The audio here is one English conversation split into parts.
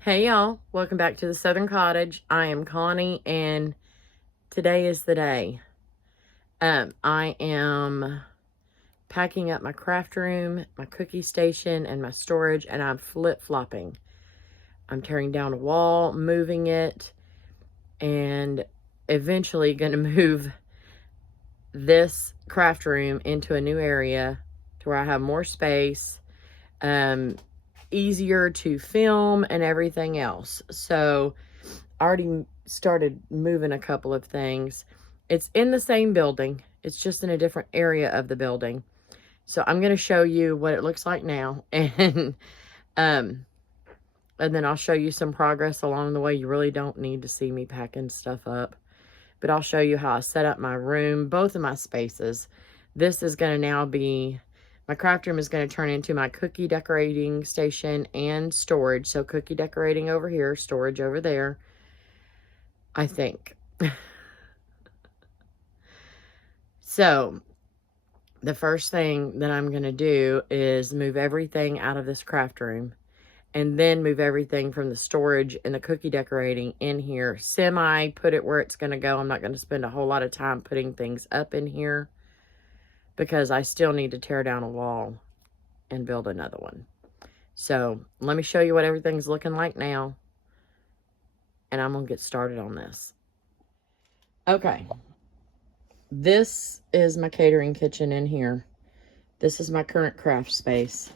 Hey y'all, welcome back to the Southern Cottage. I am Connie and today is the day. I am packing up my craft room, my cookie station, and my storage, and I'm flip-flopping. I'm tearing down a wall, moving it, and eventually going to move this craft room into a new area to where I have more space, easier to film and everything else. So I already started moving a couple of things. It's in the same building. It's just in a different area of the building. So I'm going to show you what it looks like now. And then I'll show you some progress along the way. You really don't need to see me packing stuff up. But I'll show you how I set up my room, both of my spaces. This is going to now be, my craft room is going to turn into my cookie decorating station and storage. So cookie decorating over here, storage over there, I think. So the first thing that I'm going to do is move everything out of this craft room and then move everything from the storage and the cookie decorating in here. Put it where it's going to go. I'm not going to spend a whole lot of time putting things up in here because I still need to tear down a wall and build another one. So let me show you what everything's looking like now, and I'm going to get started on this. Okay. This is my catering kitchen in here. This is my current craft space.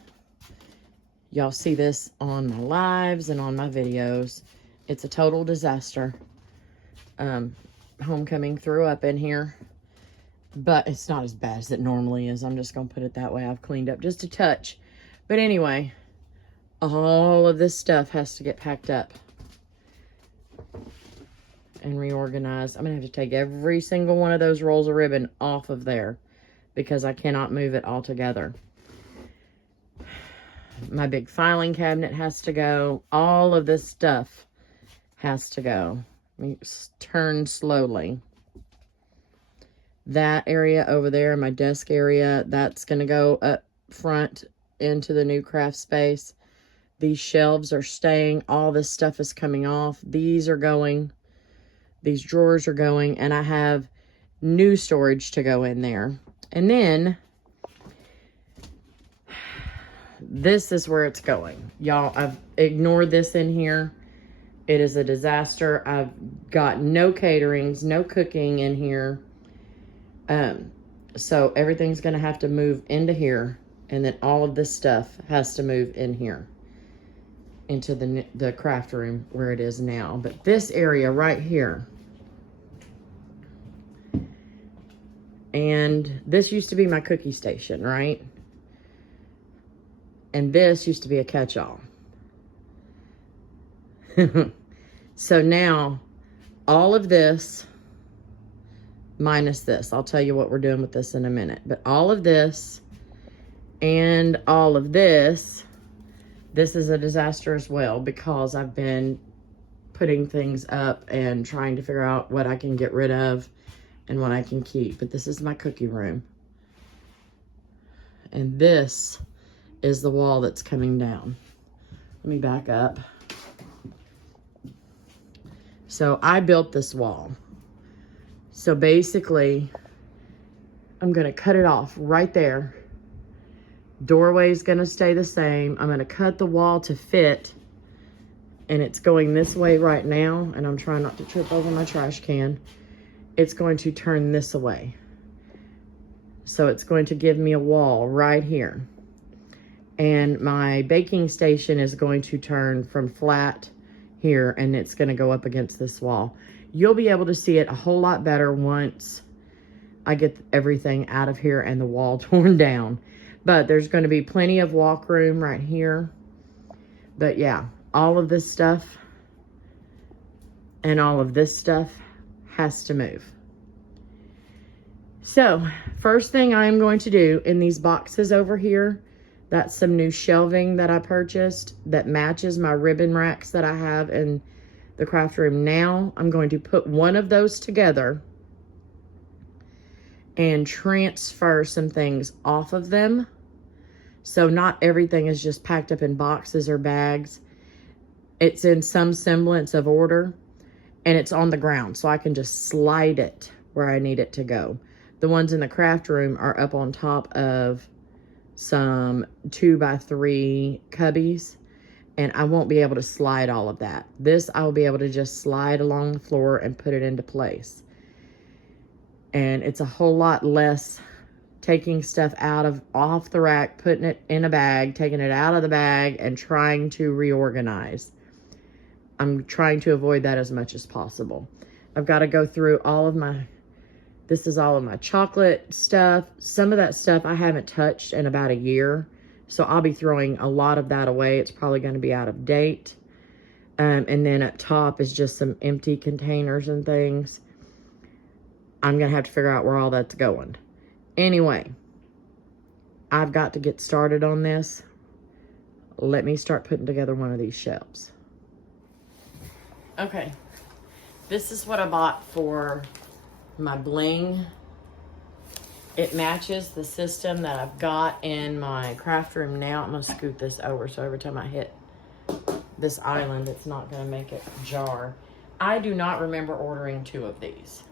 Y'all see this on my lives and on my videos. It's a total disaster. Homecoming threw up in here, but it's not as bad as it normally is. I'm just going to put it that way. I've cleaned up just a touch. But anyway, all of this stuff has to get packed up and reorganized. I'm going to have to take every single one of those rolls of ribbon off of there because I cannot move it all together. My big filing cabinet has to go. All of this stuff has to go. Let me turn slowly. That area over there, my desk area, that's going to go up front into the new craft space. These shelves are staying. All this stuff is coming off. These are going. These drawers are going. And I have new storage to go in there. And then this is where it's going. Y'all, I've ignored this in here. It is a disaster. I've got no caterings, no cooking in here. So everything's going to have to move into here. And then all of this stuff has to move in here. Into the craft room where it is now. But this area right here. And this used to be my cookie station, right? And this used to be a catch-all. So now, all of this, minus this. I'll tell you what we're doing with this in a minute. But all of this and all of this is a disaster as well because I've been putting things up and trying to figure out what I can get rid of and what I can keep. But this is my cookie room. And this is the wall that's coming down. Let me back up. So I built this wall. So basically, I'm going to cut it off right there. Doorway is going to stay the same. I'm going to cut the wall to fit. And it's going this way right now. And I'm trying not to trip over my trash can. It's going to turn this way. So it's going to give me a wall right here. And my baking station is going to turn from flat here, and it's going to go up against this wall. You'll be able to see it a whole lot better once I get everything out of here and the wall torn down. But there's going to be plenty of walk room right here. But yeah, all of this stuff and all of this stuff has to move. So, first thing I am going to do in these boxes over here, that's some new shelving that I purchased that matches my ribbon racks that I have in the craft room now. I'm going to put one of those together and transfer some things off of them. So not everything is just packed up in boxes or bags. It's in some semblance of order, and it's on the ground, so I can just slide it where I need it to go. The ones in the craft room are up on top of some 2x3 cubbies, and I won't be able to slide all of that. This, I will be able to just slide along the floor and put it into place. And it's a whole lot less taking stuff off the rack, putting it in a bag, taking it out of the bag, and trying to reorganize. I'm trying to avoid that as much as possible. I've got to go through all of my, this is all of my chocolate stuff. Some of that stuff I haven't touched in about a year, so I'll be throwing a lot of that away. It's probably going to be out of date. And then up top is just some empty containers and things. I'm going to have to figure out where all that's going. Anyway, I've got to get started on this. Let me start putting together one of these shelves. Okay, this is what I bought for my bling. It matches the system that I've got in my craft room now. I'm going to scoot this over so every time I hit this island, it's not going to make it jar. I do not remember ordering 2 of these.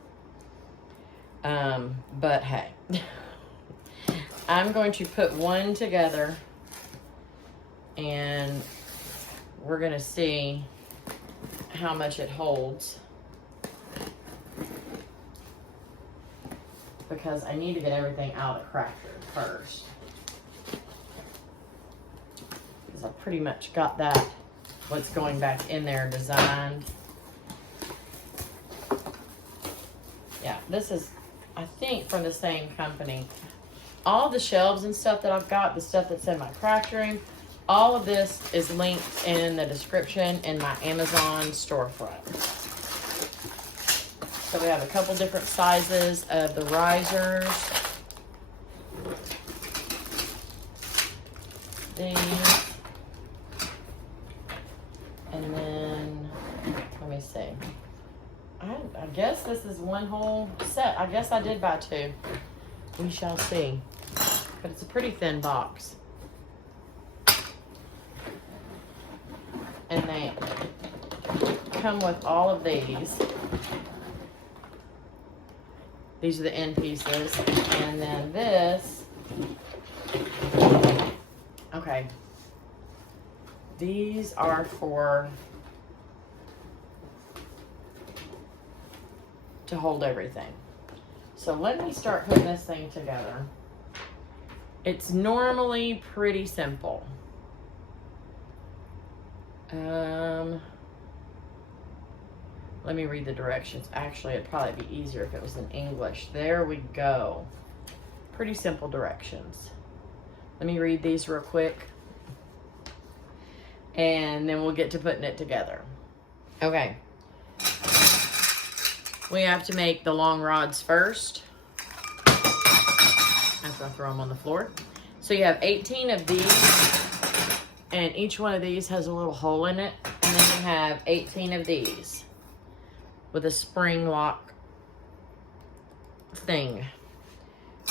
But hey, I'm going to put one together and we're going to see how much it holds, because I need to get everything out of craft room first, because I pretty much got that, what's going back in there, designed. Yeah, this is, I think, from the same company. All the shelves and stuff that I've got, the stuff that's in my craft room, all of this is linked in the description in my Amazon storefront. So we have a couple different sizes of the risers. These. And then, let me see. I guess this is one whole set. I guess I did buy 2. We shall see. But it's a pretty thin box. And they come with all of these. These are the end pieces. And then this. Okay. These are for to hold everything. So let me start putting this thing together. It's normally pretty simple. Let me read the directions. Actually, it'd probably be easier if it was in English. There we go. Pretty simple directions. Let me read these real quick, and then we'll get to putting it together. Okay. We have to make the long rods first. After I throw them on the floor. So you have 18 of these, and each one of these has a little hole in it. And then you have 18 of these with a spring lock thing.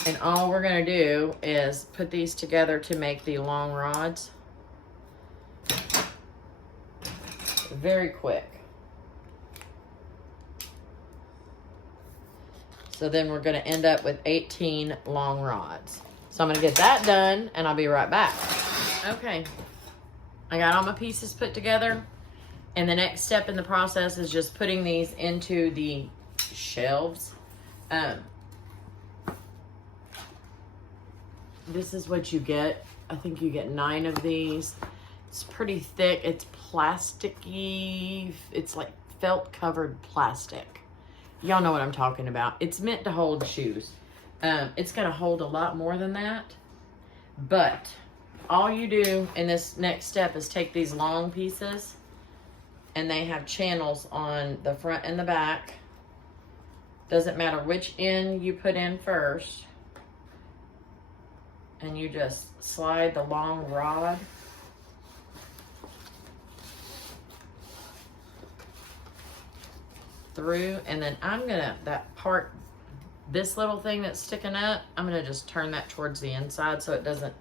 And all we're gonna do is put these together to make the long rods. Very quick. So then we're gonna end up with 18 long rods. So I'm gonna get that done and I'll be right back. Okay, I got all my pieces put together. And the next step in the process is just putting these into the shelves. This is what you get. I think you get 9 of these. It's pretty thick. It's plasticky. It's like felt covered plastic. Y'all know what I'm talking about. It's meant to hold shoes. It's gonna hold a lot more than that. But all you do in this next step is take these long pieces, and they have channels on the front and the back. Doesn't matter which end you put in first. And you just slide the long rod through, and then I'm gonna, that part, this little thing that's sticking up, I'm gonna just turn that towards the inside so it doesn't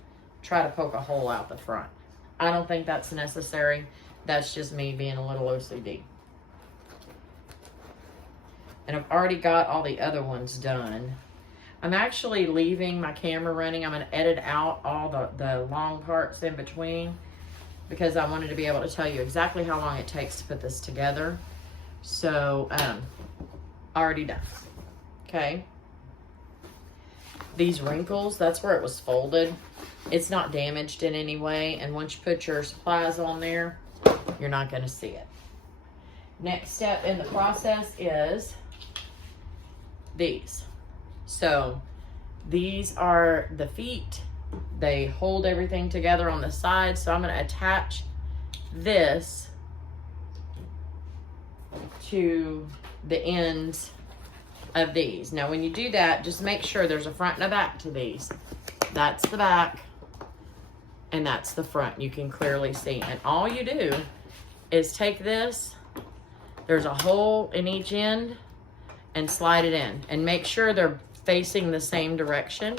try to poke a hole out the front. I don't think that's necessary. That's just me being a little OCD. And I've already got all the other ones done. I'm actually leaving my camera running. I'm going to edit out all the long parts in between because I wanted to be able to tell you exactly how long it takes to put this together. So, already done. Okay. These wrinkles, that's where it was folded. It's not damaged in any way. And once you put your supplies on there, you're not going to see it. Next step in the process is these. So these are the feet. They hold everything together on the side. So I'm going to attach this to the ends of these. Now when you do that, just make sure there's a front and a back to these. That's the back and that's the front. You can clearly see. And all you do is take this, there's a hole in each end, and slide it in. And make sure they're facing the same direction.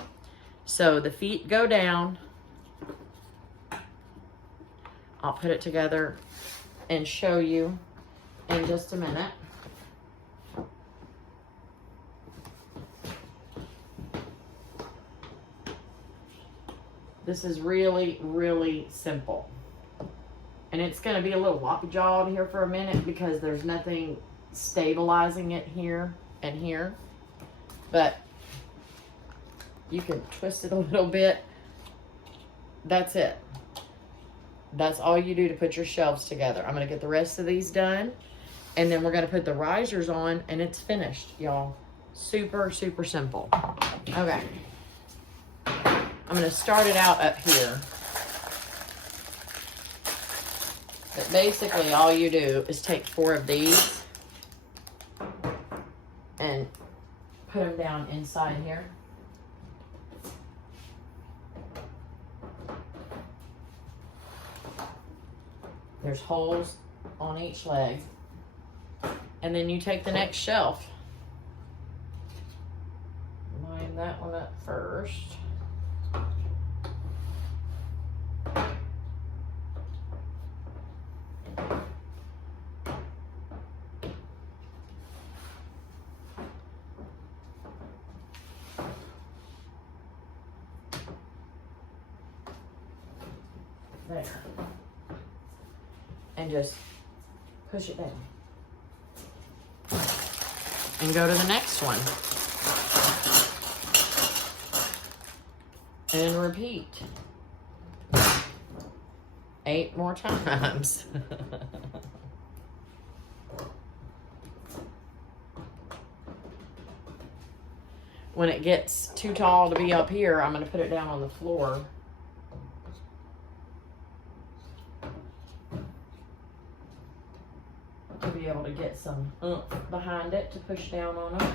So the feet go down. I'll put it together and show you in just a minute. This is really, really simple. And it's going to be a little loppy-jawed here for a minute because there's nothing stabilizing it here and here. But you can twist it a little bit. That's it. That's all you do to put your shelves together. I'm going to get the rest of these done. And then we're going to put the risers on and it's finished, y'all. Super, super simple. Okay. I'm going to start it out up here. But basically all you do is take 4 of these and put them down inside here. There's holes on each leg. And then you take the next shelf. Line that one up first. There. And just push it down. And go to the next one. And repeat. 8 more times. When it gets too tall to be up here, I'm going to put it down on the floor. To be able to get some oomph behind it to push down on them.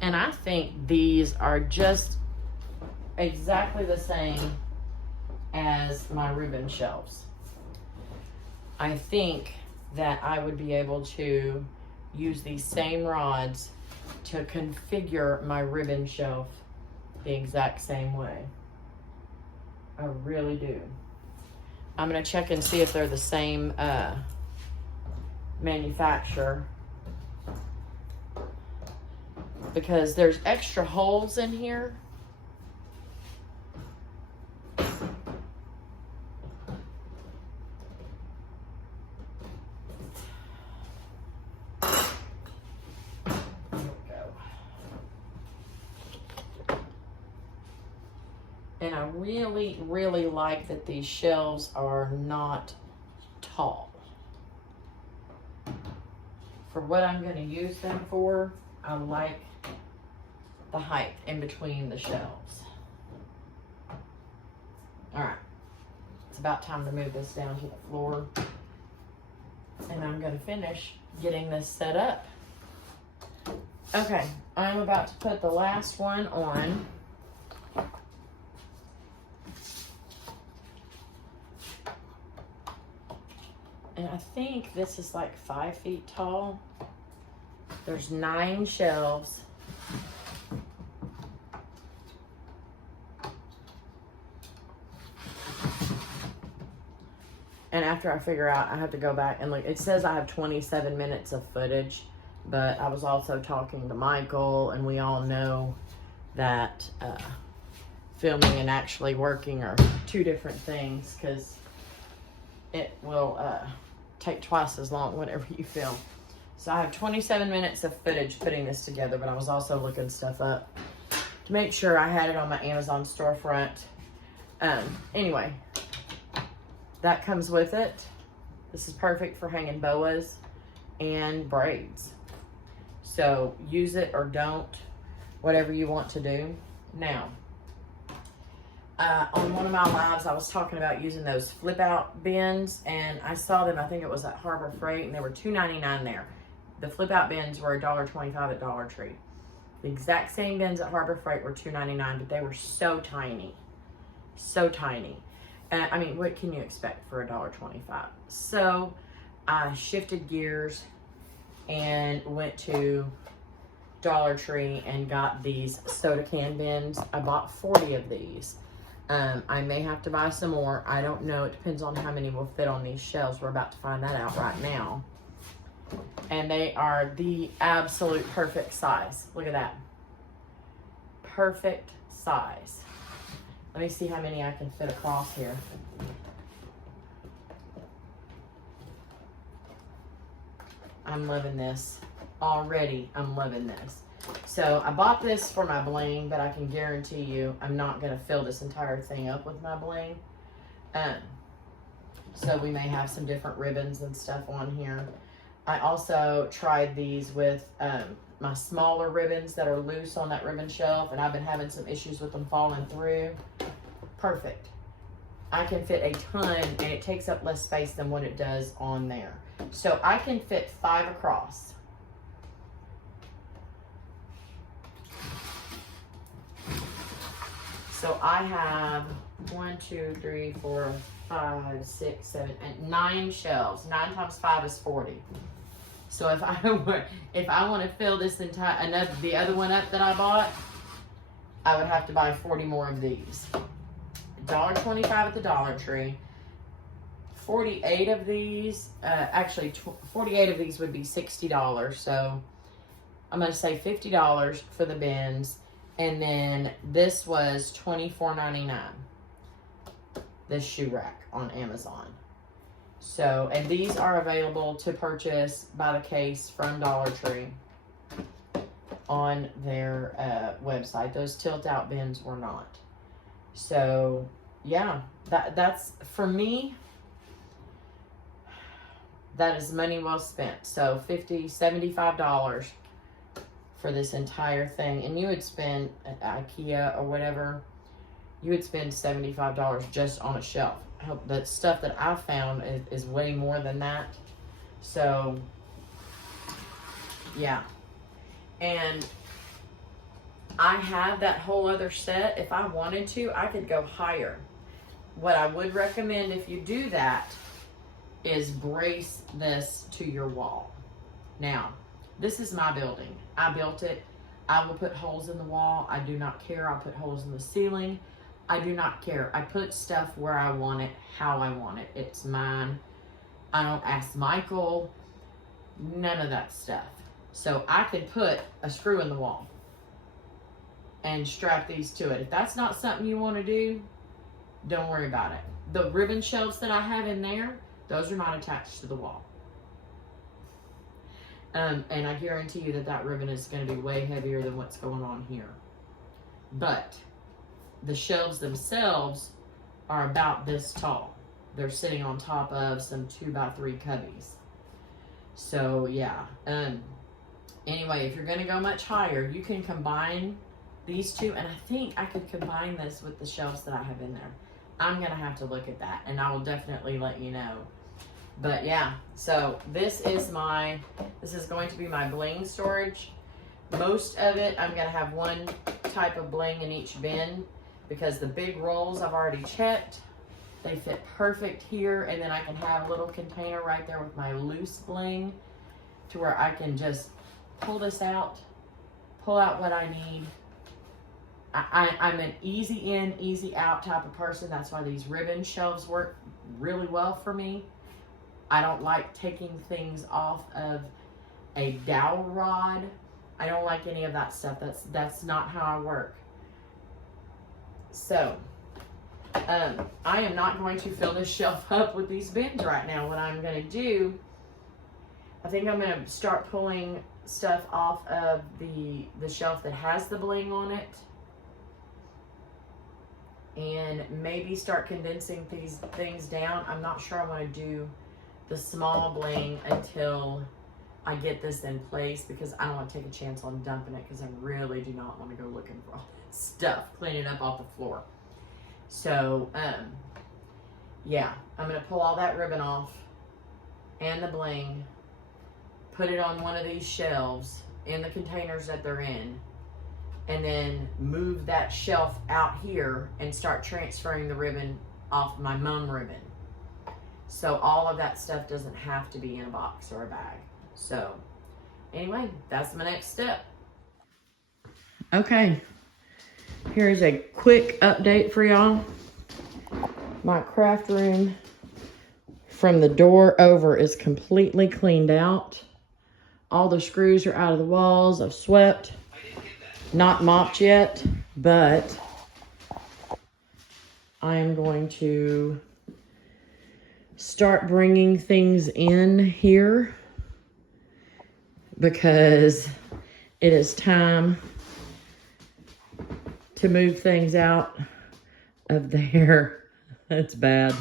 And I think these are just exactly the same as my ribbon shelves. I think that I would be able to use these same rods to configure my ribbon shelf the exact same way. I really do. I'm going to check and see if they're the same manufacturer. Because there's extra holes in here. And I really, really like that these shelves are not tall. For what I'm going to use them for, I like the height in between the shelves. All right. It's about time to move this down to the floor. And I'm going to finish getting this set up. Okay. I'm about to put the last one on. And I think this is like 5 feet tall. There's 9 shelves. after I figure out, I have to go back and look. It says I have 27 minutes of footage, but I was also talking to Michael, and we all know that filming and actually working are two different things, because it will take twice as long whenever you film. So I have 27 minutes of footage putting this together, but I was also looking stuff up to make sure I had it on my Amazon storefront. Anyway, that comes with it. This is perfect for hanging boas and braids. So use it or don't, whatever you want to do. Now, on one of my lives, I was talking about using those flip out bins, and I saw them, I think it was at Harbor Freight, and they were $2.99 there. The flip out bins were $1.25 at Dollar Tree. The exact same bins at Harbor Freight were $2.99, but they were so tiny. So tiny. I mean, what can you expect for $1.25? So I shifted gears and went to Dollar Tree and got these soda can bins. I bought 40 of these. I may have to buy some more. I don't know. It depends on how many will fit on these shelves. We're about to find that out right now. And they are the absolute perfect size. Look at that. Perfect size. Let me see how many I can fit across here. I'm loving this. Already, I'm loving this. So I bought this for my bling, but I can guarantee you I'm not going to fill this entire thing up with my bling. So we may have some different ribbons and stuff on here. I also tried these with my smaller ribbons that are loose on that ribbon shelf, and I've been having some issues with them falling through. Perfect. I can fit a ton, and it takes up less space than what it does on there. So I can fit 5 across. So I have 1, 2, 3, 4, 5, 6, 7, and 9 shelves. 9 times 5 is 40. So if I want to fill this the other one up that I bought, I would have to buy 40 more of these. $1.25 at the Dollar Tree. 48 of these, actually 48 of these would be $60. So I'm going to say $50 for the bins. And then this was $24.99. This shoe rack on Amazon. So, and these are available to purchase by the case from Dollar Tree on their website. Those tilt out bins were not. So, yeah, that's for me. That is money well spent. So $50, $75 for this entire thing. And you would spend at IKEA or whatever, you would spend $75 just on a shelf. The stuff that I found is way more than that. So, yeah. And I have that whole other set. If I wanted to, I could go higher. What I would recommend if you do that is brace this to your wall. Now, this is my building. I built it. I will put holes in the wall. I do not care. I'll put holes in the ceiling. I do not care. I put stuff where I want it, how I want it. It's mine. I don't ask Michael. None of that stuff. So I could put a screw in the wall and strap these to it. If that's not something you want to do, don't worry about it. The ribbon shelves that I have in there, those are not attached to the wall. And I guarantee you that ribbon is going to be way heavier than what's going on here. But the shelves themselves are about this tall. They're sitting on top of some 2x3 cubbies. So yeah. Anyway, if you're going to go much higher, you can combine these two. And I think I could combine this with the shelves that I have in there. I'm going to have to look at that, and I will definitely let you know. But yeah, so this is going to be my bling storage. Most of it, I'm going to have one type of bling in each bin, because the big rolls I've already checked. They fit perfect here, and then I can have a little container right there with my loose bling to where I can just pull this out, pull out what I need. I'm an easy in, easy out type of person. That's why these ribbon shelves work really well for me. I don't like taking things off of a dowel rod. I don't like any of that stuff. That's not how I work. So, I am not going to fill this shelf up with these bins right now. What I'm going to do, I think I'm going to start pulling stuff off of the shelf that has the bling on it. And maybe start condensing these things down. I'm not sure I want to do the small bling until I get this in place, because I don't want to take a chance on dumping it, because I really do not want to go looking for all that stuff, cleaning up off the floor. So, yeah, I'm going to pull all that ribbon off and the bling, put it on one of these shelves in the containers that they're in, and then move that shelf out here and start transferring the ribbon off my mum ribbon. So all of that stuff doesn't have to be in a box or a bag. So anyway, that's my next step. Okay, here's a quick update for y'all. My craft room from the door over is completely cleaned out. All the screws are out of the walls. I've swept. Not mopped yet, but I am going to start bringing things in here, because it is time to move things out of there. That's bad.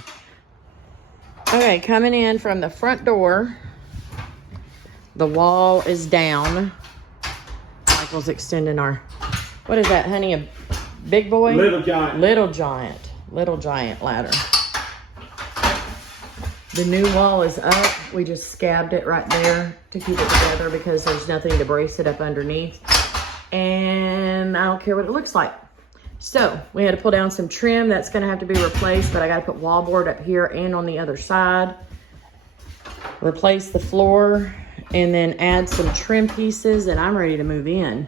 Okay, coming in from the front door, the wall is down. Michael's extending our, what is that, honey? A big boy? Little giant. Little giant ladder. The new wall is up. We just scabbed it right there to keep it together, because there's nothing to brace it up underneath. And I don't care what it looks like. So we had to pull down some trim. That's going to have to be replaced, but I got to put wallboard up here and on the other side. Replace the floor, and then add some trim pieces, and I'm ready to move in.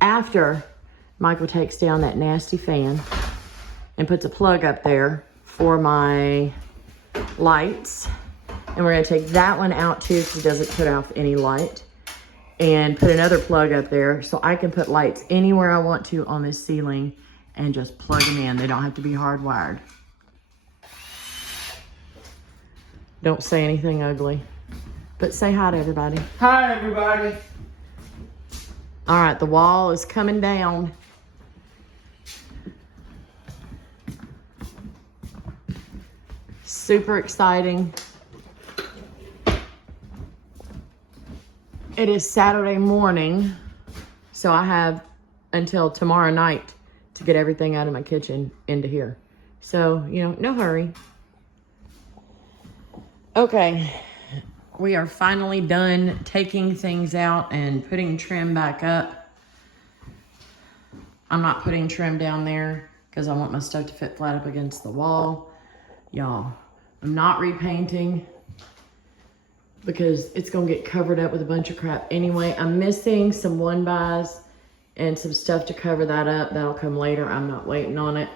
After Michael takes down that nasty fan and puts a plug up there for my lights. And we're gonna take that one out too, because it doesn't put off any light. And put another plug up there so I can put lights anywhere I want to on this ceiling and just plug them in. They don't have to be hardwired. Don't say anything ugly, but say hi to everybody. Hi, everybody. All right, the wall is coming down. Super exciting. It is Saturday morning, so I have until tomorrow night to get everything out of my kitchen into here. So, you know, no hurry. Okay, we are finally done taking things out and putting trim back up. I'm not putting trim down there because I want my stuff to fit flat up against the wall. Y'all, I'm not repainting because it's gonna get covered up with a bunch of crap anyway. I'm missing some 1-bys and some stuff to cover that up. That'll come later. I'm not waiting on it.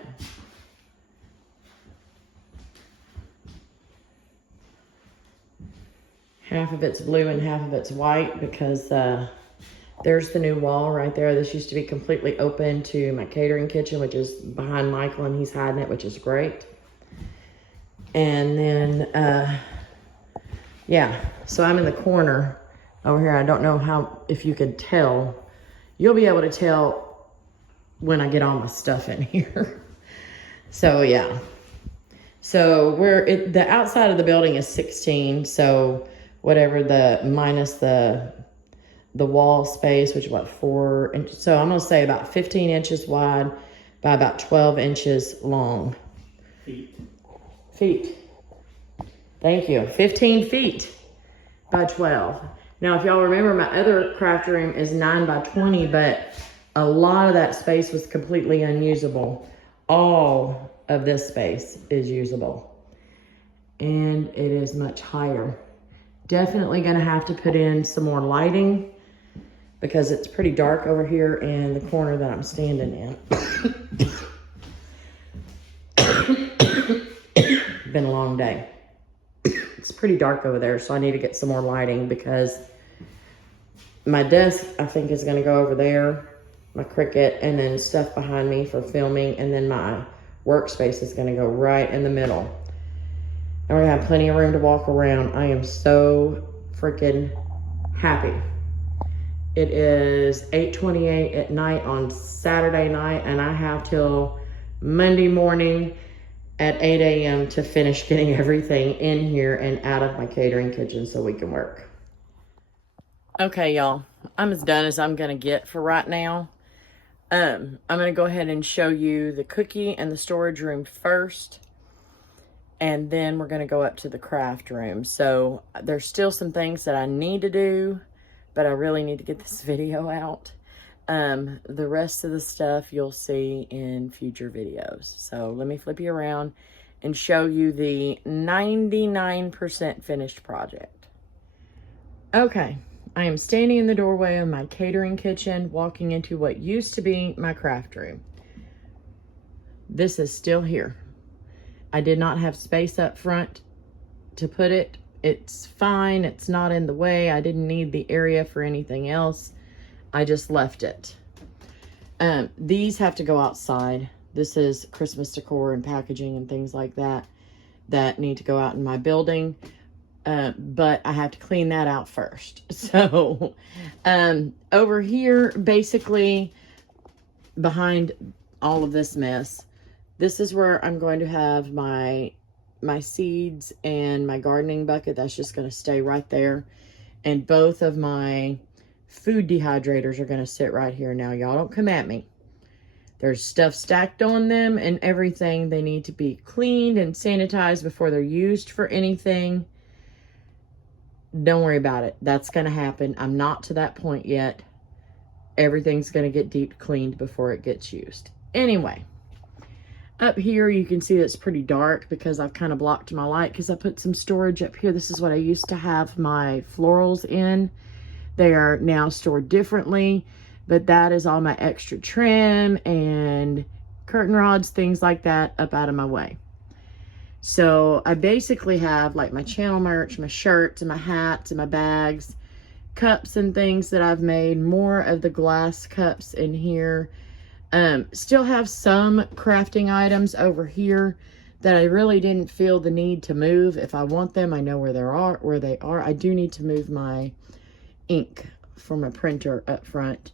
Half of it's blue and half of it's white because there's the new wall right there. This used to be completely open to my catering kitchen, which is behind Michael, and he's hiding it, which is great. And then, yeah, so I'm in the corner over here. I don't know if you could tell. You'll be able to tell when I get all my stuff in here. So, yeah. So, the outside of the building is 16, so whatever minus the wall space, which is about 4 inches. So I'm gonna say about 15 inches wide by about 12 inches long. Feet. Thank you. 15 feet by 12. Now, if y'all remember, my other craft room is 9 by 20, but a lot of that space was completely unusable. All of this space is usable. And it is much higher. Definitely gonna have to put in some more lighting because it's pretty dark over here in the corner that I'm standing in. Been a long day. It's pretty dark over there, so I need to get some more lighting because my desk, I think, is going to go over there, my Cricut, and then stuff behind me for filming, and then my workspace is going to go right in the middle. And we're going to have plenty of room to walk around. I am so freaking happy. It is 8:28 at night on Saturday night, and I have till Monday morning at 8 a.m. to finish getting everything in here and out of my catering kitchen so we can work. Okay, y'all, I'm as done as I'm gonna get for right now. I'm gonna go ahead and show you the cookie and the storage room first, and then we're gonna go up to the craft room. So there's still some things that I need to do, but I really need to get this video out. The rest of the stuff you'll see in future videos. So let me flip you around and show you the 99% finished project. Okay, I am standing in the doorway of my catering kitchen, walking into what used to be my craft room. This is still here. I did not have space up front to put it. It's fine, it's not in the way. I didn't need the area for anything else. I just left it. These have to go outside. This is Christmas decor and packaging and things like that that need to go out in my building. But I have to clean that out first. So, over here, basically behind all of this mess, this is where I'm going to have my seeds and my gardening bucket. That's just going to stay right there. And both of my food dehydrators are going to sit right here. Now, y'all don't come at me. There's stuff stacked on them and everything. They need to be cleaned and sanitized before they're used for anything. Don't worry about it. That's going to happen. I'm not to that point yet. Everything's going to get deep cleaned before it gets used. Anyway, up here you can see it's pretty dark because I've kind of blocked my light because I put some storage up here. This is what I used to have my florals in. They are now stored differently, but that is all my extra trim and curtain rods, things like that, up out of my way. So I basically have like my channel merch, my shirts and my hats and my bags, cups and things that I've made, more of the glass cups in here. Still have some crafting items over here that I really didn't feel the need to move. If I want them, I know where they are. I do need to move my ink for my printer up front.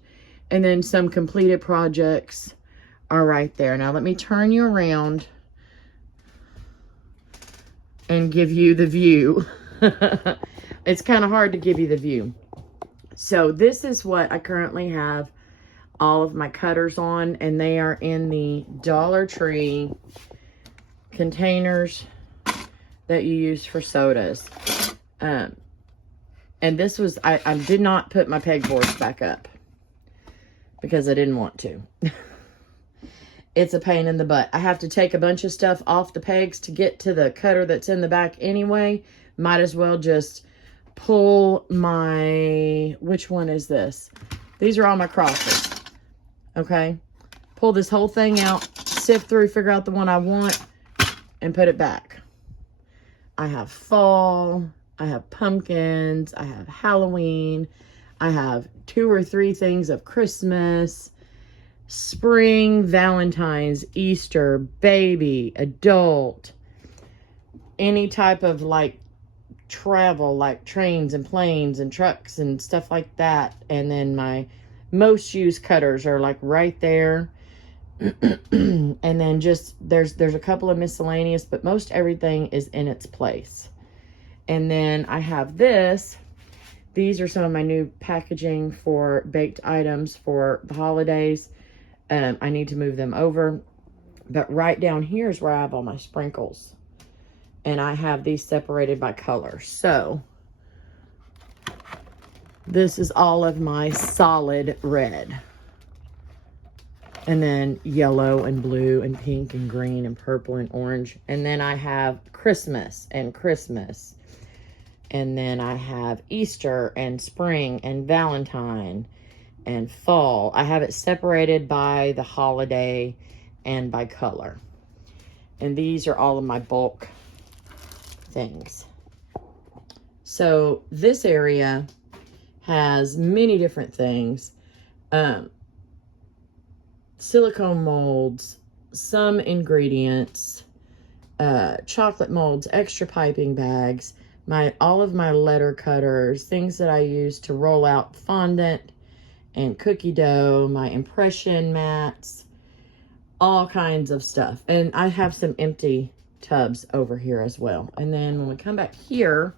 And then some completed projects are right there. Now let me turn you around and give you the view. It's kind of hard to give you the view. So this is what I currently have all of my cutters on, and they are in the Dollar Tree containers that you use for sodas. And this was, I did not put my pegboards back up because I didn't want to. It's a pain in the butt. I have to take a bunch of stuff off the pegs to get to the cutter that's in the back anyway. Might as well just pull my, which one is this? These are all my crosses. Okay. Pull this whole thing out, sift through, figure out the one I want, and put it back. I have fall, I have pumpkins, I have Halloween, I have 2 or 3 things of Christmas, spring, Valentine's, Easter, baby, adult, any type of like travel, like trains and planes and trucks and stuff like that. And then my most used cutters are like right there. And then just there's a couple of miscellaneous, but most everything is in its place. And then I have this. These are some of my new packaging for baked items for the holidays. I need to move them over. But right down here is where I have all my sprinkles. And I have these separated by color. So this is all of my solid red. And then yellow and blue and pink and green and purple and orange. And then I have Christmas and Christmas. And then I have Easter and spring and Valentine and fall. I have it separated by the holiday and by color. And these are all of my bulk things. So this area has many different things. Silicone molds, some ingredients, chocolate molds, extra piping bags, all of my letter cutters, things that I use to roll out fondant and cookie dough, my impression mats, all kinds of stuff. And I have some empty tubs over here as well. And then when we come back here,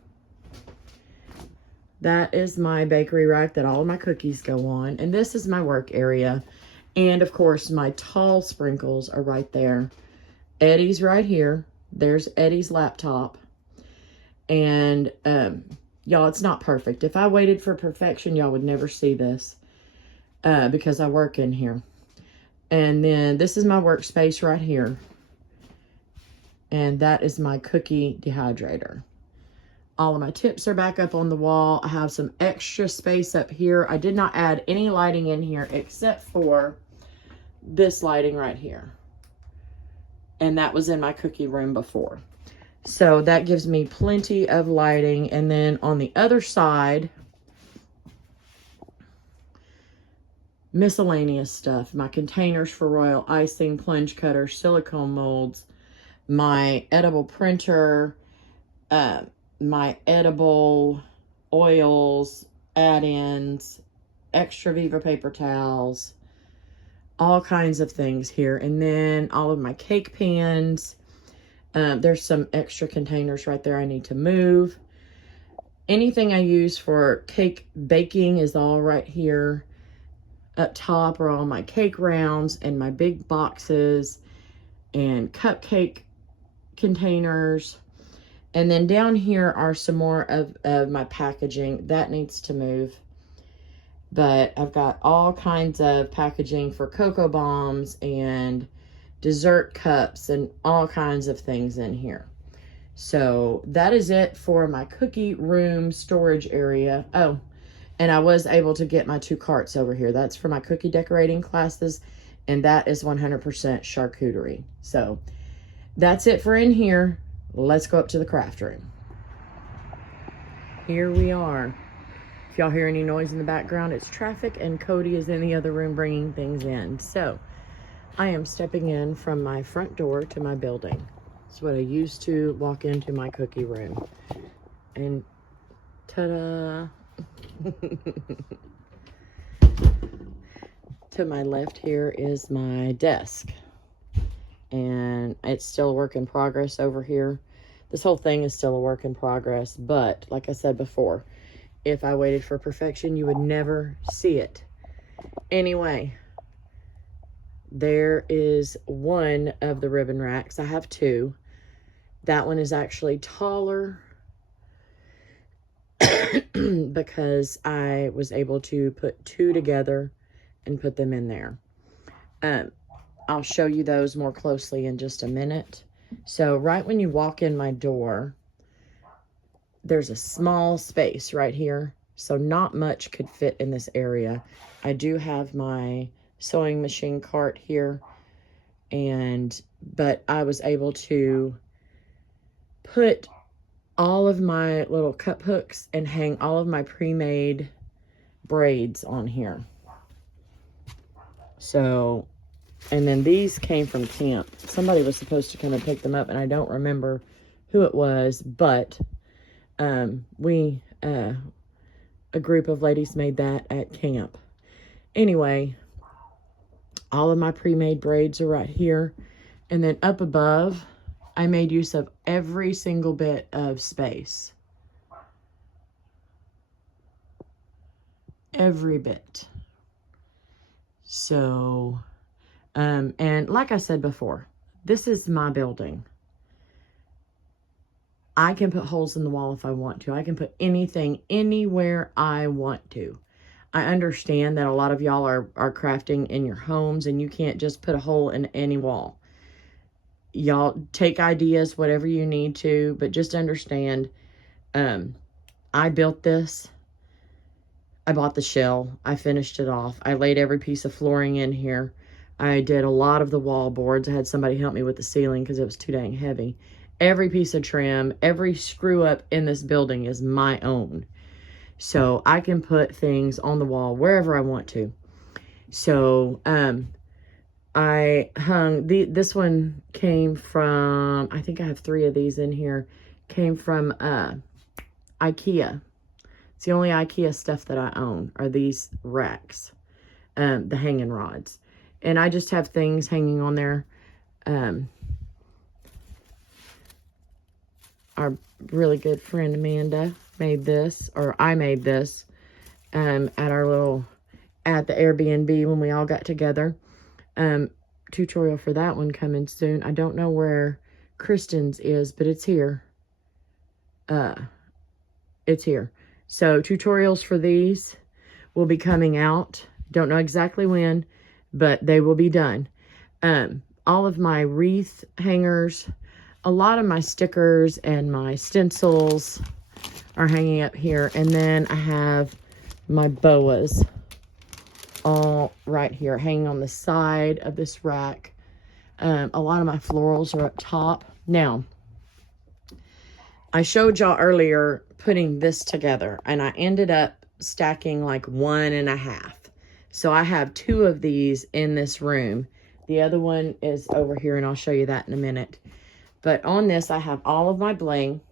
that is my bakery rack that all of my cookies go on. And this is my work area. And of course, my tall sprinkles are right there. Eddie's right here. There's Eddie's laptop. And y'all, it's not perfect. If I waited for perfection, y'all would never see this because I work in here. And then this is my workspace right here. And that is my cookie dehydrator. All of my tips are back up on the wall. I have some extra space up here. I did not add any lighting in here except for this lighting right here. And that was in my cookie room before. So that gives me plenty of lighting. And then on the other side, miscellaneous stuff. My containers for royal icing, plunge cutters, silicone molds, my edible printer, my edible oils, add-ins, extra Viva paper towels, all kinds of things here. And then all of my cake pans. There's some extra containers right there I need to move. Anything I use for cake baking is all right here. Up top are all my cake rounds and my big boxes and cupcake containers. And then down here are some more of my packaging. That needs to move. But I've got all kinds of packaging for cocoa bombs and dessert cups and all kinds of things in here. So that is it for my cookie room storage area. Oh, and I was able to get my 2 carts over here. That's for my cookie decorating classes. And that is 100% charcuterie. So that's it for in here. Let's go up to the craft room. Here we are. If y'all hear any noise in the background, it's traffic, and Cody is in the other room bringing things in. So I am stepping in from my front door to my building. It's what I used to walk into my cookie room. And ta-da! To my left here is my desk. And it's still a work in progress over here. This whole thing is still a work in progress, but like I said before, if I waited for perfection, you would never see it. Anyway, there is one of the ribbon racks. I have 2. That one is actually taller because I was able to put 2 together and put them in there. I'll show you those more closely in just a minute. So right when you walk in my door, there's a small space right here. So not much could fit in this area. I do have my sewing machine cart here, but I was able to put all of my little cup hooks and hang all of my pre-made braids on here. So, and then these came from camp. Somebody was supposed to come and pick them up, and I don't remember who it was, but a group of ladies made that at camp. Anyway, all of my pre-made braids are right here. And then up above, I made use of every single bit of space. Every bit. So, and like I said before, this is my building. I can put holes in the wall if I want to. I can put anything anywhere I want to. I understand that a lot of y'all are crafting in your homes and you can't just put a hole in any wall. Y'all take ideas, whatever you need to, but just understand, I built this. I bought the shell. I finished it off. I laid every piece of flooring in here. I did a lot of the wall boards. I had somebody help me with the ceiling because it was too dang heavy. Every piece of trim, every screw up in this building is my own. So I can put things on the wall wherever I want to. So, I hung, this one came from, I think I have 3 of these in here, came from, IKEA. It's the only IKEA stuff that I own are these racks, the hanging rods. And I just have things hanging on there. Our really good friend Amanda made this, or I made this, at the Airbnb when we all got together. Tutorial for that one coming soon. I don't know where Kristen's is, but it's here. It's here. So tutorials for these will be coming out. Don't know exactly when, but they will be done. All of my wreath hangers, a lot of my stickers and my stencils are hanging up here. And then I have my boas all right here, hanging on the side of this rack. A lot of my florals are up top. Now, I showed y'all earlier putting this together, and I ended up stacking like 1.5. So I have 2 of these in this room. The other one is over here, and I'll show you that in a minute. But on this, I have all of my bling.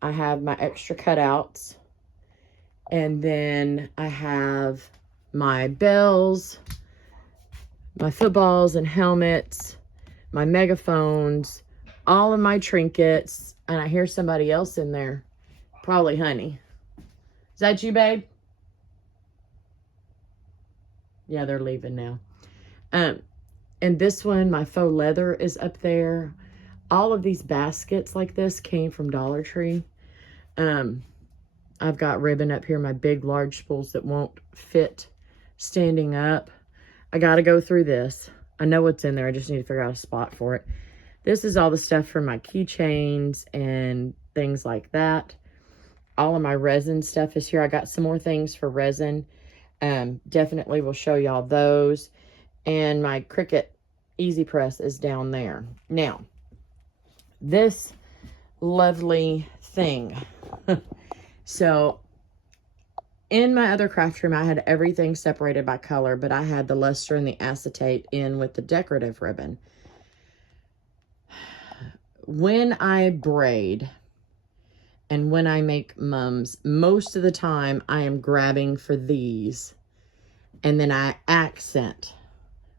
I have my extra cutouts. And then I have my bells, my footballs and helmets, my megaphones, all of my trinkets. And I hear somebody else in there. Probably Honey. Is that you, babe? Yeah, they're leaving now. And this one, my faux leather is up there. All of these baskets like this came from Dollar Tree. I've got ribbon up here, my big large spools that won't fit standing up. I got to go through this. I know what's in there. I just need to figure out a spot for it. This is all the stuff for my keychains and things like that. All of my resin stuff is here. I got some more things for resin. Definitely will show y'all those. And my Cricut Easy Press is down there. Now, this lovely thing. So, in my other craft room, I had everything separated by color, but I had the luster and the acetate in with the decorative ribbon. When I braid and when I make mums, most of the time I am grabbing for these, and then I accent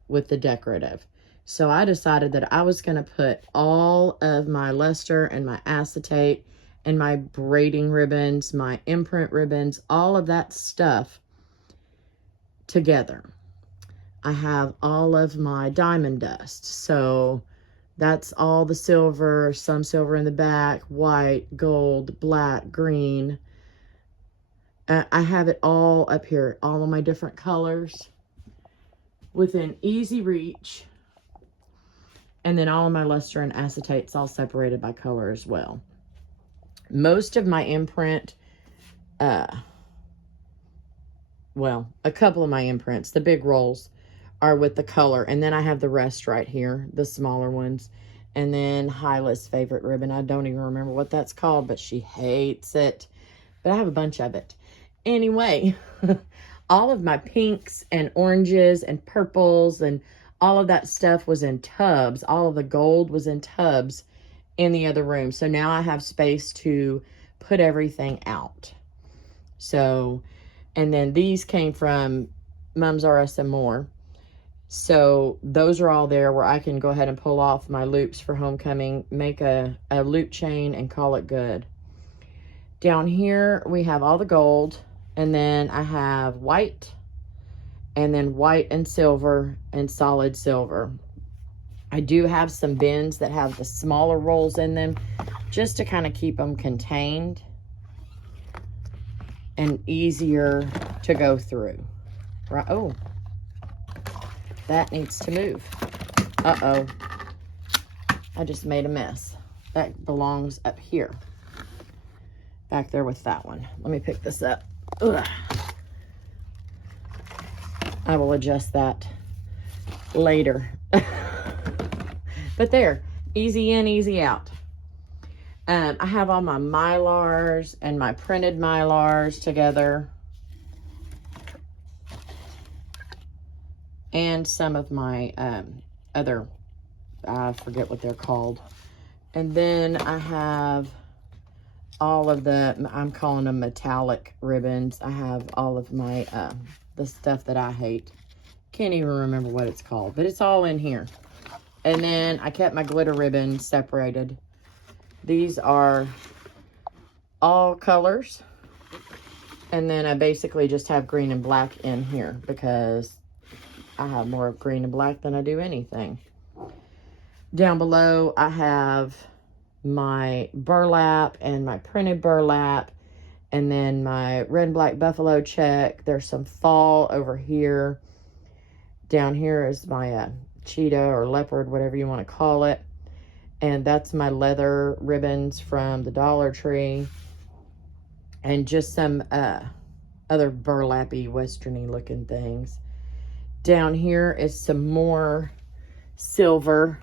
with the decorative. So I decided that I was going to put all of my luster and my acetate and my braiding ribbons, my imprint ribbons, all of that stuff together. I have all of my diamond dust. So that's all the silver, some silver in the back, white, gold, black, green. I have it all up here, all of my different colors within easy reach. And then all of my luster and acetates all separated by color as well. Most of my imprint, well, a couple of my imprints, the big rolls, are with the color. And then I have the rest right here, the smaller ones. And then Hyla's favorite ribbon. I don't even remember what that's called, but she hates it. But I have a bunch of it. Anyway, all of my pinks and oranges and purples and all of that stuff was in tubs. All of the gold was in tubs in the other room. So now I have space to put everything out. So, and then these came from Mums R Us and More. So those are all there where I can go ahead and pull off my loops for homecoming, make a loop chain and call it good. Down here we have all the gold, and then I have white, and then white and silver and solid silver. I do have some bins that have the smaller rolls in them just to kind of keep them contained and easier to go through. Right? Oh, that needs to move. Uh-oh. I just made a mess. That belongs up here. Back there with that one. Let me pick this up. Ugh. I will adjust that later. But there, easy in, easy out. I have all my Mylars and my printed Mylars together. And some of my other, I forget what they're called. And then I have all of the, I'm calling them metallic ribbons. I have all of my, the stuff that I hate. Can't even remember what it's called, but it's all in here. And then I kept my glitter ribbons separated. These are all colors. And then I basically just have green and black in here because I have more of green and black than I do anything. Down below, I have my burlap and my printed burlap, and then my red and black buffalo check. There's some fall over here. Down here is my cheetah or leopard, whatever you want to call it. And that's my leather ribbons from the Dollar Tree. And just some other burlappy, westerny looking things. Down here is some more silver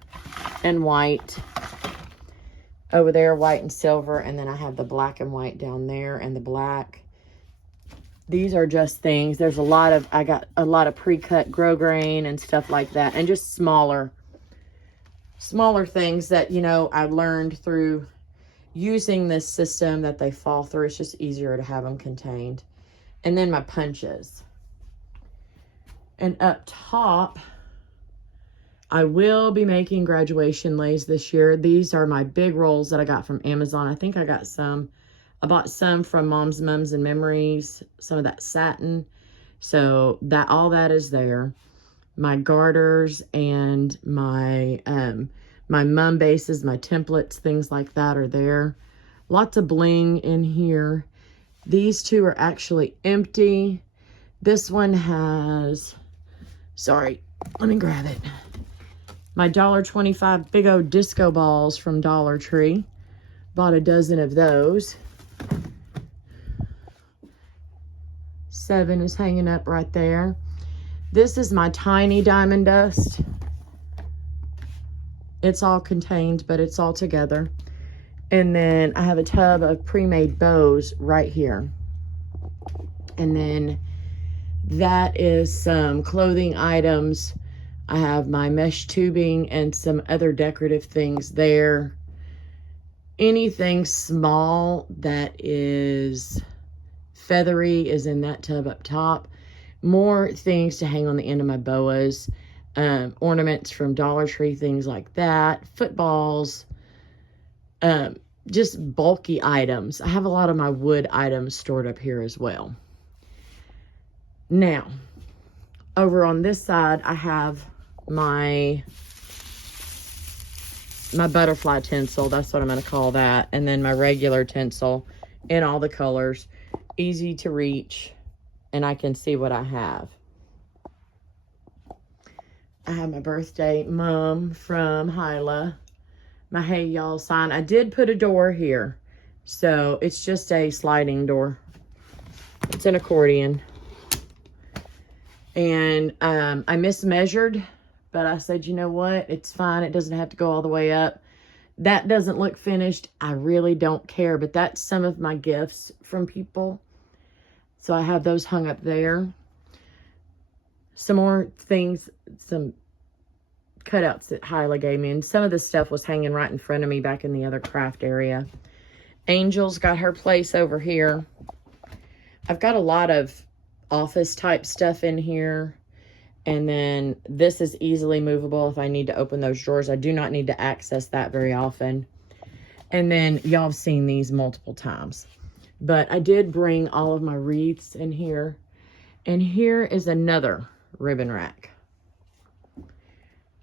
and white. Over there, white and silver. And then I have the black and white down there and the black. These are just things. There's a lot of, I got a lot of pre-cut grosgrain and stuff like that. And just smaller things that, you know, I learned through using this system that they fall through. It's just easier to have them contained. And then my punches. And up top, I will be making graduation lays this year. These are my big rolls that I got from Amazon. I think I got some. I bought some from Mums and Memories, some of that satin. So that all that is there. My garters and my my mum bases, my templates, things like that are there. Lots of bling in here. These two are actually empty. This one has, sorry, let me grab it. My $1.25 big old disco balls from Dollar Tree. Bought a dozen of those. 7 is hanging up right there. This is my tiny diamond dust. It's all contained, but it's all together. And then I have a tub of pre-made bows right here. And then that is some clothing items. I have my mesh tubing and some other decorative things there. Anything small that is feathery is in that tub up top. More things to hang on the end of my boas. Ornaments from Dollar Tree, things like that. Footballs. Just bulky items. I have a lot of my wood items stored up here as well. Now, over on this side, I have my butterfly tinsel. That's what I'm going to call that. And then my regular tinsel in all the colors. Easy to reach. And I can see what I have. I have my birthday mom from Hyla. My Hey Y'all sign. I did put a door here. So it's just a sliding door. It's an accordion. And I mismeasured. But I said, you know what? It's fine. It doesn't have to go all the way up. That doesn't look finished. I really don't care. But that's some of my gifts from people. So I have those hung up there. Some more things, some cutouts that Hyla gave me. And some of this stuff was hanging right in front of me back in the other craft area. Angel's got her place over here. I've got a lot of office type stuff in here. And then this is easily movable if I need to open those drawers. I do not need to access that very often. And then y'all have seen these multiple times. But I did bring all of my wreaths in here. And here is another ribbon rack.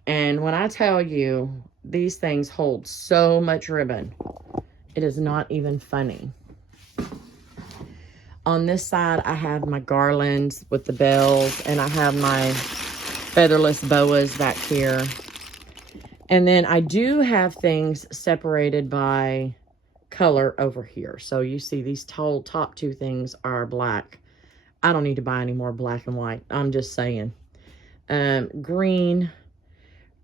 And when I tell you, these things hold so much ribbon, it is not even funny. On this side, I have my garlands with the bells, and I have my featherless boas back here. And then I do have things separated by color over here. So you see these top two things are black. I don't need to buy any more black and white. I'm just saying. Green,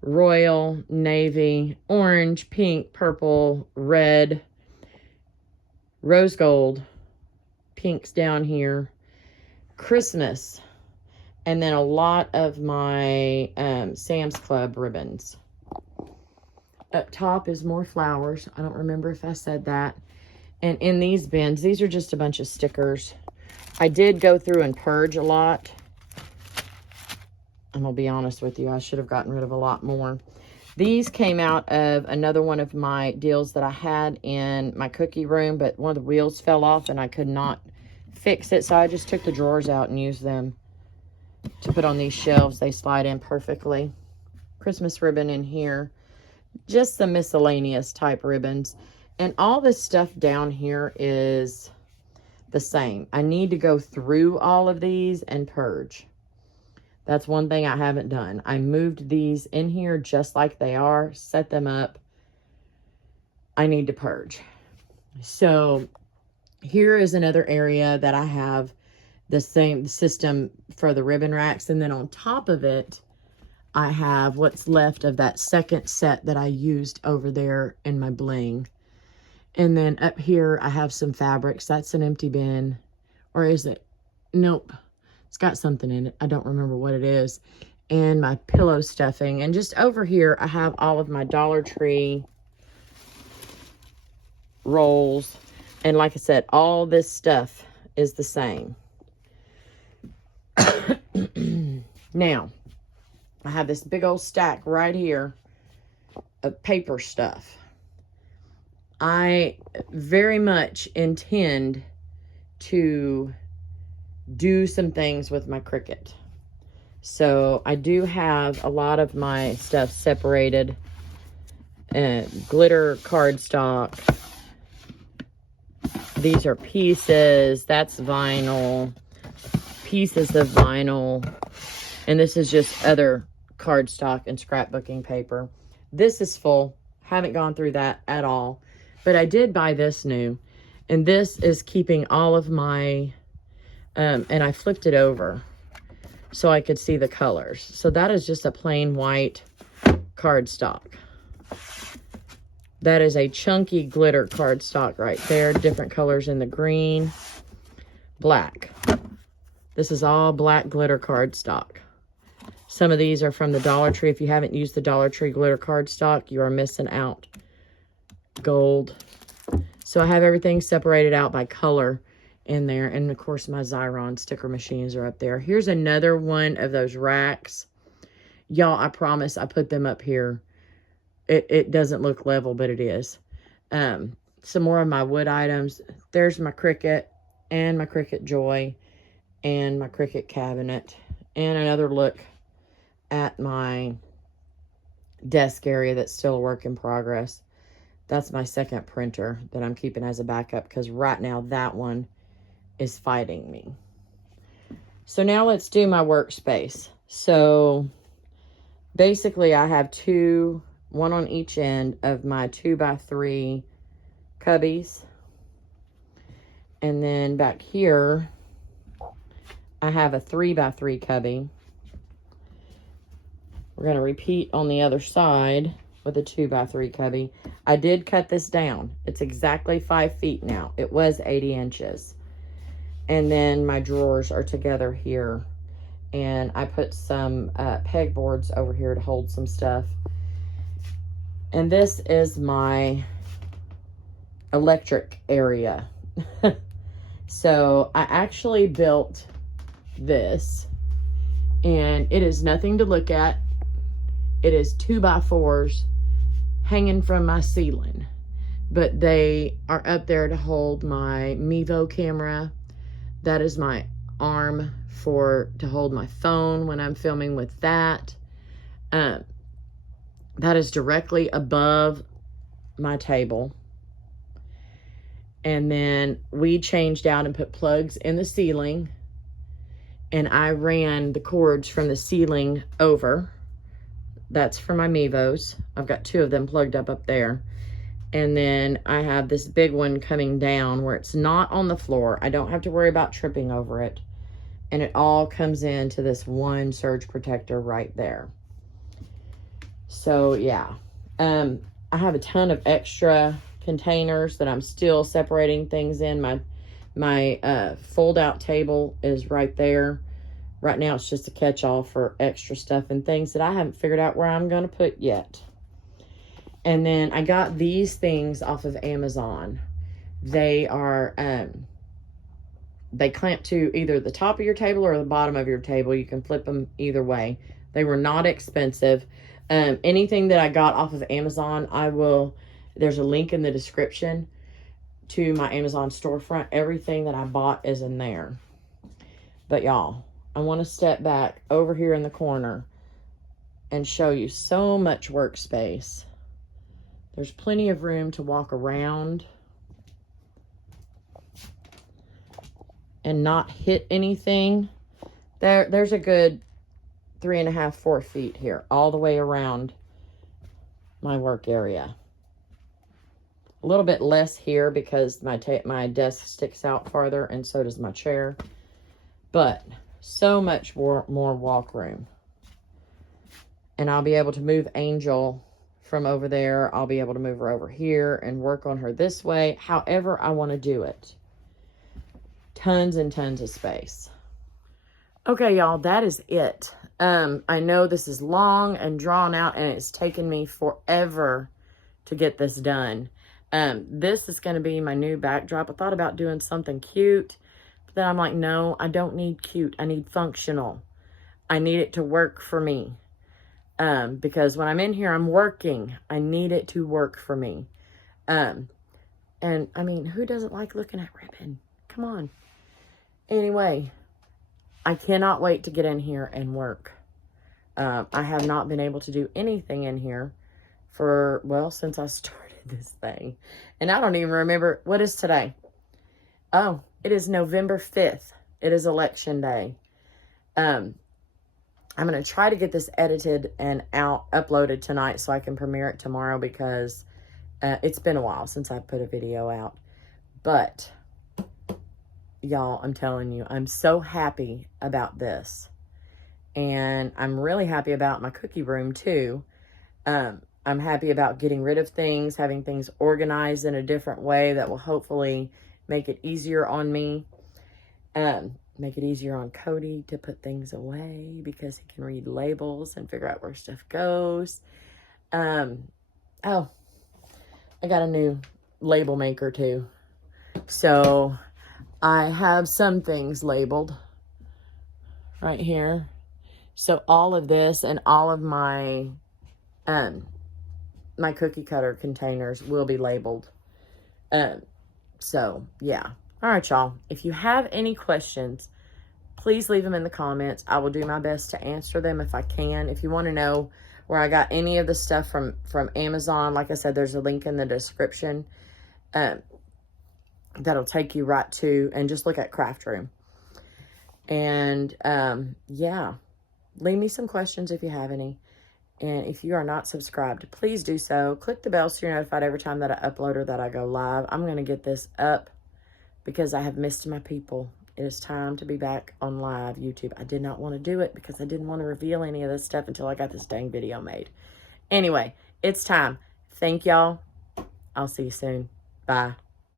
royal, navy, orange, pink, purple, red, rose gold, pinks down here, Christmas, and then a lot of my Sam's Club ribbons. Up top is more flowers. I don't remember if I said that. And in these bins, these are just a bunch of stickers. I did go through and purge a lot. I'm gonna be honest with you, I should have gotten rid of a lot more. These came out of another one of my deals that I had in my cookie room, but one of the wheels fell off and I could not fix it. So I just took the drawers out and used them to put on these shelves. They slide in perfectly. Christmas ribbon in here. Just some miscellaneous type ribbons. And all this stuff down here is the same. I need to go through all of these and purge. That's one thing I haven't done. I moved these in here just like they are, set them up. I need to purge. So here is another area that I have the same system for the ribbon racks. And then on top of it, I have what's left of that second set that I used over there in my bling. And then up here, I have some fabrics. That's an empty bin. Or is it? Nope. It's got something in it. I don't remember what it is. And my pillow stuffing. And just over here, I have all of my Dollar Tree rolls. And like I said, all this stuff is the same. Now, I have this big old stack right here of paper stuff. I very much intend to do some things with my Cricut. So I do have a lot of my stuff separated. Glitter cardstock. These are pieces. That's vinyl. Pieces of vinyl. And this is just other cardstock and scrapbooking paper. This is full. Haven't gone through that at all. But I did buy this new. And this is keeping all of my... and I flipped it over so I could see the colors. So that is just a plain white cardstock. That is a chunky glitter cardstock right there. Different colors in the green. Black. This is all black glitter cardstock. Some of these are from the Dollar Tree. If you haven't used the Dollar Tree glitter cardstock, you are missing out. Gold. So I have everything separated out by color in there. And of course, my Xyron sticker machines are up there. Here's another one of those racks. Y'all, I promise I put them up here. It doesn't look level, but it is. Some more of my wood items. There's my Cricut and my Cricut Joy and my Cricut cabinet. And another look at my desk area that's still a work in progress. That's my second printer that I'm keeping as a backup because right now that one is fighting me. So now let's do my workspace. So basically I have one on each end of my 2x3 cubbies. And then back here, I have a 3x3 cubby. We're going to repeat on the other side with a 2x3 cubby. I did cut this down. It's exactly 5 feet now. It was 80 inches. And then my drawers are together here. And I put some pegboards over here to hold some stuff. And this is my electric area. So I actually built this. And it is nothing to look at. It is 2x4s hanging from my ceiling. But they are up there to hold my Mevo camera. That is my arm to hold my phone when I'm filming with that. That is directly above my table. And then we changed out and put plugs in the ceiling. And I ran the cords from the ceiling over. That's for my Mevos. I've got 2 of them plugged up there. And then I have this big one coming down where it's not on the floor. I don't have to worry about tripping over it. And it all comes into this one surge protector right there. So yeah. I have a ton of extra containers that I'm still separating things in. My fold out table is right there. Right now it's just a catch-all for extra stuff and things that I haven't figured out where I'm going to put yet. And then I got these things off of Amazon. They are, they clamp to either the top of your table or the bottom of your table. You can flip them either way. They were not expensive. Anything that I got off of Amazon, there's a link in the description to my Amazon storefront. Everything that I bought is in there. But y'all, I want to step back over here in the corner and show you so much workspace. There's plenty of room to walk around and not hit anything. There's a good 3.5, 4 feet here, all the way around my work area. A little bit less here because my desk sticks out farther, and so does my chair. But so much more walk room. And I'll be able to move Angel from over there. I'll be able to move her over here and work on her this way, however I want to do it. Tons and tons of space. Okay, y'all, that is it. I know this is long and drawn out, and it's taken me forever to get this done. This is going to be my new backdrop. I thought about doing something cute, but then I'm like, no, I don't need cute. I need functional. I need it to work for me. Because when I'm in here, I'm working. I need it to work for me. And I mean, who doesn't like looking at ribbon? Come on. Anyway, I cannot wait to get in here and work. I have not been able to do anything in here for, well, since I started this thing. And I don't even remember, what is today? Oh, it is November 5th. It is election day. I'm going to try to get this edited and uploaded tonight so I can premiere it tomorrow, because it's been a while since I put a video out. But, y'all, I'm telling you, I'm so happy about this. And I'm really happy about my cookie room, too. I'm happy about getting rid of things, having things organized in a different way that will hopefully make it easier on me. Make it easier on Cody to put things away because he can read labels and figure out where stuff goes. Oh, I got a new label maker too. So I have some things labeled right here. So all of this and all of my my cookie cutter containers will be labeled. So yeah. All right, y'all. If you have any questions, please leave them in the comments. I will do my best to answer them if I can. If you want to know where I got any of the stuff from Amazon, like I said, there's a link in the description that'll take you right to, and just look at Craft Room. And yeah, leave me some questions if you have any. And if you are not subscribed, please do so. Click the bell so you're notified every time that I upload or that I go live. I'm going to get this up because I have missed my people. It is time to be back on live YouTube. I did not want to do it because I didn't want to reveal any of this stuff until I got this dang video made. Anyway, it's time. Thank y'all. I'll see you soon. Bye.